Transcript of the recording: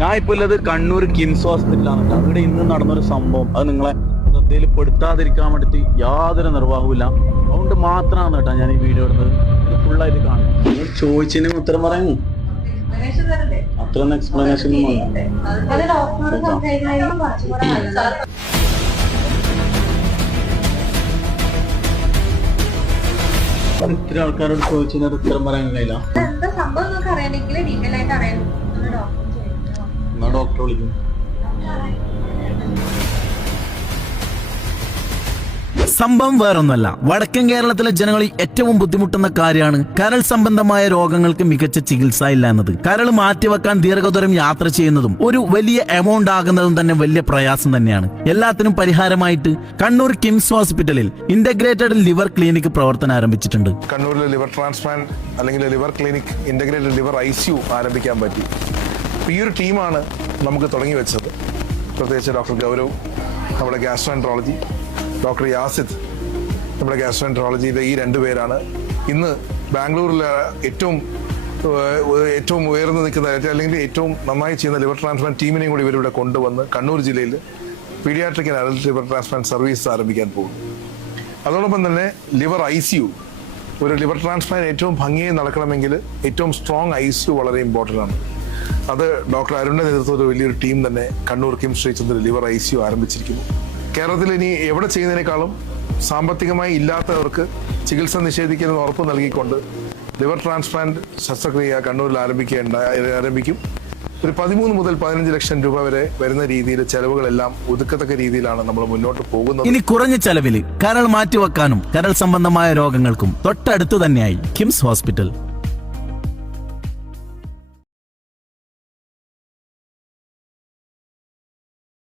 ഞാൻ ഇപ്പോൾ ഉള്ളത് കണ്ണൂർ കിംസ് ഹോസ്പിറ്റലാണ്. അവിടെ ഇന്ന് നടന്നൊരു സംഭവം അത് നിങ്ങളെ ശ്രദ്ധയിൽ പെടുത്താതിരിക്കാൻ വേണ്ടിയിട്ട് യാതൊരു നിർവാഹമില്ല. അതുകൊണ്ട് മാത്രമാണ് കേട്ടോ ഞാൻ ഈ വീഡിയോ ഇടുന്നത്. ഇത് ഫുള്ളായിട്ട് കാണും. നിങ്ങൾ ചോദിച്ചതിന് ഉത്തരം പറയുന്നു. അത്രയൊന്നും എക്സ്പ്ലനേഷൻ ഇത്ര ആൾക്കാരോട് ചോദിച്ചതിന് ഉത്തരം പറയാൻ കഴിയില്ല. എന്നാ ഡോക്ടറെ വിളിക്കും. സംഭവം വേറൊന്നല്ല, വടക്കൻ കേരളത്തിലെ ജനങ്ങളിൽ ഏറ്റവും ബുദ്ധിമുട്ടുന്ന കാര്യമാണ് കരൾ സംബന്ധമായ രോഗങ്ങൾക്ക് മികച്ച ചികിത്സ ഇല്ല എന്നത്. കരൾ മാറ്റിവെക്കാൻ ദീർഘദൂരം യാത്ര ചെയ്യുന്നതും ഒരു വലിയ എമൗണ്ട് ആകുന്നതും തന്നെ വലിയ പ്രയാസം തന്നെയാണ്. എല്ലാത്തിനും പരിഹാരമായിട്ട് കണ്ണൂർ കിംസ് ഹോസ്പിറ്റലിൽ ഇന്റഗ്രേറ്റഡ് ലിവർ ക്ലിനിക് പ്രവർത്തനം ആരംഭിച്ചിട്ടുണ്ട്. കണ്ണൂരിലെ ലിവർ ട്രാൻസ്പ്ലാന്റ് അല്ലെങ്കിൽ liver clinic integrated liver ICU ആരംഭിക്കാൻ പറ്റി. ഈ ഒരു ടീമാണ് നമുക്ക് തുടങ്ങി വെച്ചത്. പ്രത്യേകിച്ച് ഡോക്ടർ ഗൗരവ് നമ്മുടെ ഗ്യാസ്ട്രോഎൻട്രോളജി, ഡോക്ടർ യാസിദ് നമ്മുടെ ഗ്യാസ്ട്രോഎൻട്രോളജിയിലെ ഈ രണ്ടുപേരാണ് ഇന്ന് ബാംഗ്ലൂരിലെ ഏറ്റവും ഉയർന്നു നിൽക്കുന്ന അല്ലെങ്കിൽ ഏറ്റവും നന്നായി ചെയ്യുന്ന ലിവർ ട്രാൻസ്പ്ലാന്റ് ടീമിനെയും കൂടി ഇവരിവിടെ കൊണ്ടുവന്ന് കണ്ണൂർ ജില്ലയിൽ paediatric and adult liver transplant service ആരംഭിക്കാൻ പോകും. അതോടൊപ്പം തന്നെ ലിവർ ICU, ഒരു ലിവർ ട്രാൻസ്പ്ലാന്റ് ഏറ്റവും ഭംഗിയായി നടക്കണമെങ്കിൽ ഏറ്റവും സ്ട്രോങ് ICU വളരെ ഇമ്പോർട്ടൻ്റ് ആണ്. അത് ഡോക്ടർ അരുണിന്റെ നേതൃത്വത്തിൽ വലിയൊരു ടീം തന്നെ കണ്ണൂർ കിംസ് ശ്രീചന്ദ്ര ലിവർ ICU ആരംഭിച്ചിരിക്കുന്നു. കേരളത്തിൽ ഇനി എവിടെ ചെയ്യുന്നതിനേക്കാളും സാമ്പത്തികമായി ഇല്ലാത്തവർക്ക് ചികിത്സ നിഷേധിക്കുന്നതിന് ഉറപ്പ് നൽകിക്കൊണ്ട് ലിവർ ട്രാൻസ്പ്ലാന്റ് ശസ്ത്രക്രിയ കണ്ണൂരിൽ ആരംഭിക്കും. ഒരു 13 മുതൽ 15 ലക്ഷം രൂപ വരെ വരുന്ന രീതിയിൽ ചെലവുകളെല്ലാം ഒതുക്കത്തക്ക രീതിയിലാണ് നമ്മൾ മുന്നോട്ട് പോകുന്നത്. ഇനി കുറഞ്ഞ ചെലവിൽ കരൾ മാറ്റിവെക്കാനും കരൾ സംബന്ധമായ രോഗങ്ങൾക്കും തൊട്ടടുത്ത് തന്നെയായി കിംസ് ഹോസ്പിറ്റൽ.